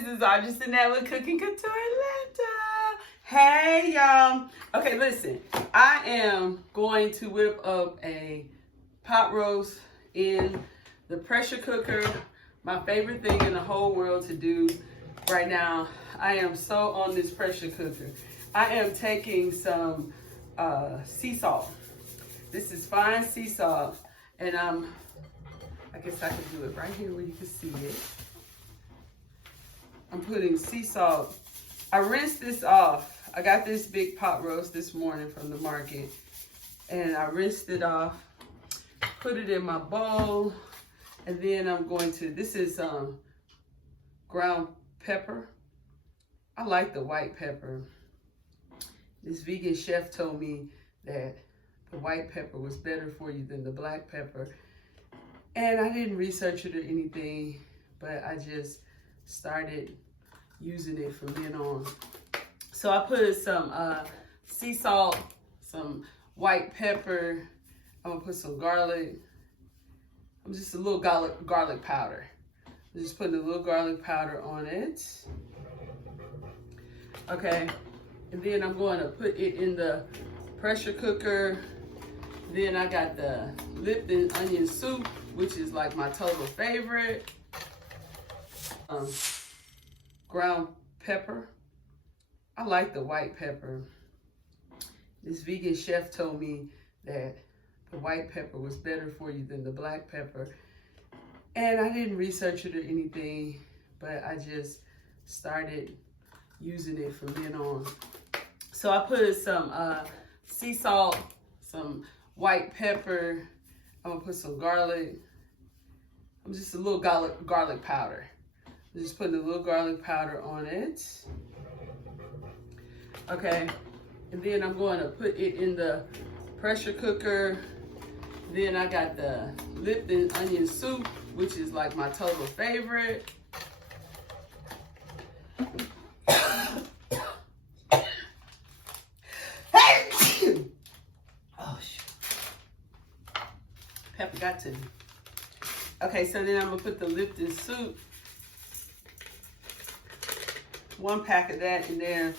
this is Audrey Sinette with Cooking Couture Atlanta. Hey, y'all. Okay, listen. I am going to whip up a pot roast in the pressure cooker. My favorite thing in the whole world to do right now. I am so on this pressure cooker. I am taking some sea salt. This is fine sea salt, and I guess I could do it right here where you can see it. I'm putting sea salt. I rinsed this off. I got this big pot roast this morning from the market, and I rinsed it off, put it in my bowl, and then I'm going to, this is ground pepper. I like the white pepper. This vegan chef told me that the white pepper was better for you than the black pepper. And I didn't research it or anything, but I just started using it from then on. So I put some sea salt, some white pepper. I'm gonna put some garlic. I'm just a little garlic powder. I'm just putting a little garlic powder on it. Okay, and then I'm going to put it in the pressure cooker. Then I got the Lipton onion soup, which is like my total favorite. Ground pepper. I like the white pepper. This vegan chef told me that the white pepper was better for you than the black pepper. And I didn't research it or anything, but I just started using it from then on. So I put some sea salt, some white pepper. I'm gonna put some garlic. I'm just a little garlic powder. I'm just putting a little garlic powder on it. Okay, and then I'm going to put it in the pressure cooker. Then I got the Lipton onion soup, which is like my total favorite. Oh, shoot. Pepper got to me. Okay, so then I'm gonna put the Lipton soup, 1 pack of that in there.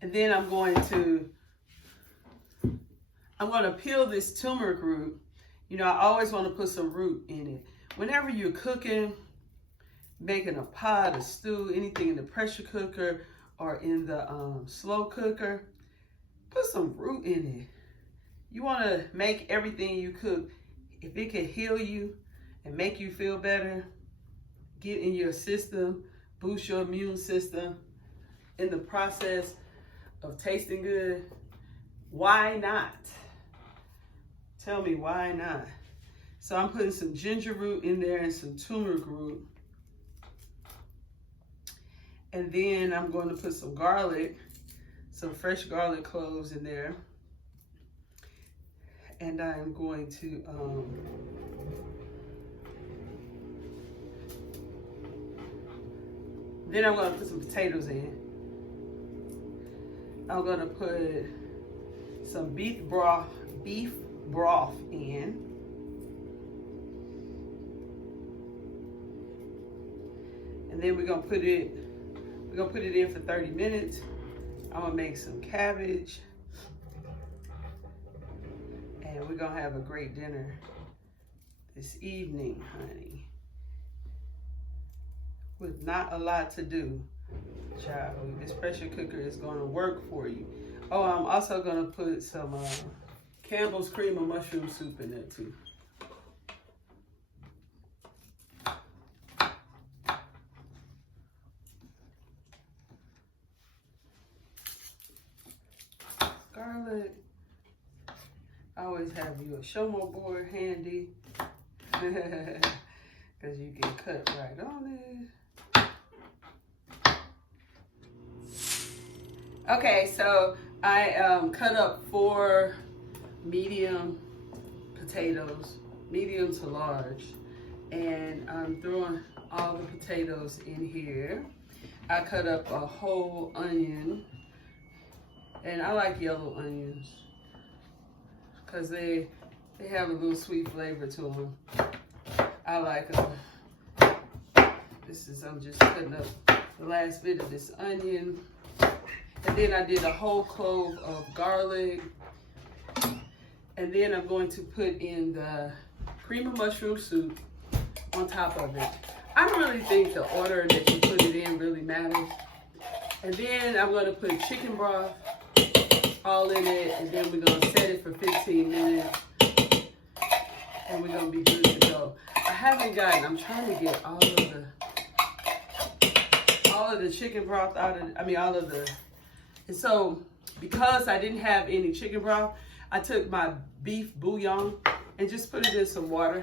And then I'm going to peel this turmeric root. You know, I always want to put some root in it. Whenever you're cooking, making a pot, a stew, anything in the pressure cooker or in the slow cooker, put some root in it. You want to make everything you cook, if it can heal you and make you feel better, get in your system, boost your immune system in the process of tasting good, why not? Tell me why not? So I'm putting some ginger root in there and some turmeric root. And then I'm going to put some garlic, some fresh garlic cloves in there. And I am going to then I'm going to put some potatoes in. I'm going to put some beef broth in. And then we're going to put it in for 30 minutes. I'm going to make some cabbage. And we're going to have a great dinner this evening, honey. With not a lot to do, child. This pressure cooker is going to work for you. Oh, I'm also going to put some Campbell's cream of mushroom soup in there too. Garlic. I always have you a Shomo board handy because you can cut right on it. Okay, so I cut up 4 medium potatoes, medium to large, and I'm throwing all the potatoes in here. I cut up a whole onion, and I like yellow onions because they have a little sweet flavor to them. I like them. I'm just cutting up the last bit of this onion. And then I did a whole clove of garlic. And then I'm going to put in the cream of mushroom soup on top of it. I don't really think the order that you put it in really matters. And then I'm going to put chicken broth all in it, and then we're going to set it for 15 minutes, and we're going to be good to go. I'm trying to get all of the chicken broth and so because I didn't have any chicken broth, I took my beef bouillon and just put it in some water.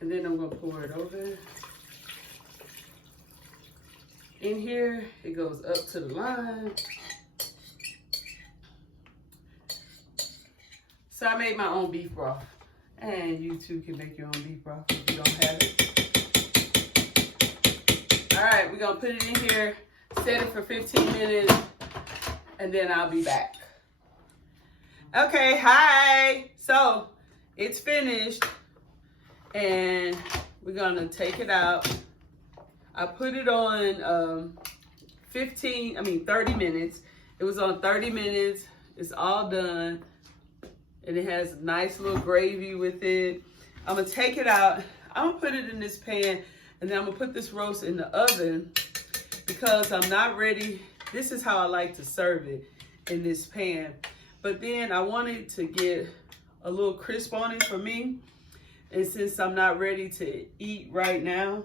And then I'm gonna pour it over. In here, it goes up to the line. So I made my own beef broth. And you too can make your own beef broth if you don't have it. All right, we're gonna put it in here, set it for 15 minutes, and then I'll be back. Okay, hi. So it's finished. And we're gonna take it out. I put it on 30 minutes. It was on 30 minutes. It's all done. And it has a nice little gravy with it. I'm gonna take it out. I'm gonna put it in this pan, and then I'm gonna put this roast in the oven because I'm not ready. This is how I like to serve it, in this pan. But then I wanted to get a little crisp on it for me. And since I'm not ready to eat right now,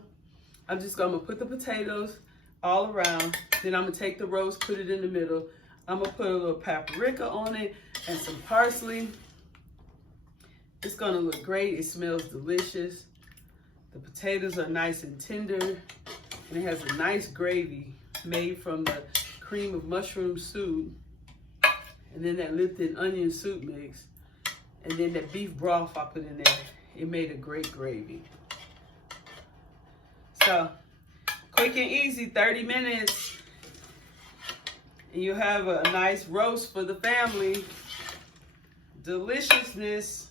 I'm just gonna put the potatoes all around. Then I'm gonna take the roast, put it in the middle. I'm gonna put a little paprika on it and some parsley. It's gonna look great. It smells delicious. The potatoes are nice and tender. And it has a nice gravy made from the cream of mushroom soup. And then that Lipton onion soup mix. And then that beef broth I put in there. It made a great gravy. So, quick and easy, 30 minutes. And you have a nice roast for the family. Deliciousness.